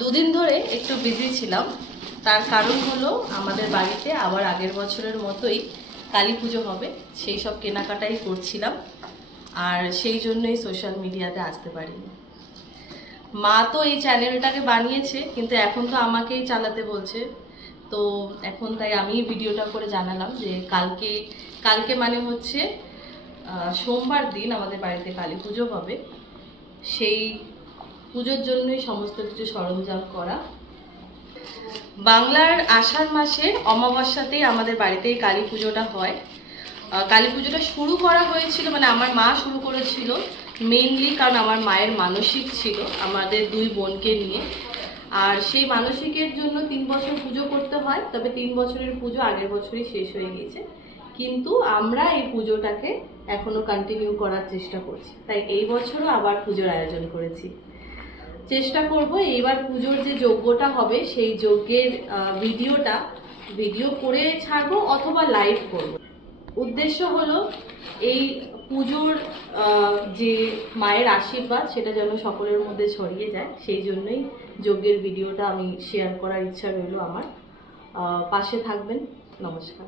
দুদিন ধরে একটু বিজি ছিলাম। তার কারণ হলো আমাদের বাড়িতে আবার আগের বছরের মতোই কালী পুজো হবে, সেই সব কেনাকাটাই করছিলাম, আর সেই জন্যই সোশ্যাল মিডিয়াতে আসতে পারিনি। মা তো এই চ্যানেলটাকে বানিয়েছে, কিন্তু এখন তো আমাকেই চালাতে বলছে। তো এখন তাই আমি ভিডিওটা করে জানালাম যে কালকে মানে হচ্ছে সোমবার দিন আমাদের বাড়িতে কালী পুজো হবে। সেই পুজোর জন্যই সমস্ত কিছু সরঞ্জাম করা। বাংলার আষাঢ় মাসের অমাবস্যাতেই আমাদের বাড়িতেই কালী পুজোটা হয়। কালী পুজোটা শুরু করা হয়েছিল, মানে আমার মা শুরু করেছিল মেইনলি, কারণ আমার মায়ের মানসিক ছিল আমাদের দুই বোনকে নিয়ে। আর সেই মানসিকের জন্য 3 বছর পুজো করতে হয়, তবে 3 বছরের পুজো আগের বছরই শেষ হয়ে গেছে, কিন্তু আমরা এই পুজোটাকে এখনো কন্টিনিউ করার চেষ্টা করছি। তাই এই বছরও আবার পুজোর আয়োজন করেছি। চেষ্টা করব এইবার পুজোর যে যজ্ঞটা হবে সেই যজ্ঞের ভিডিও করে ছাড়বো অথবা লাইভ করব। উদ্দেশ্য হলো এই পুজোর যে মায়ের আশীর্বাদ সেটা যেন সকলের মধ্যে ছড়িয়ে যায়, সেই জন্যই যজ্ঞের ভিডিওটা আমি শেয়ার করার ইচ্ছা রইল আমার। পাশে থাকবেন। নমস্কার।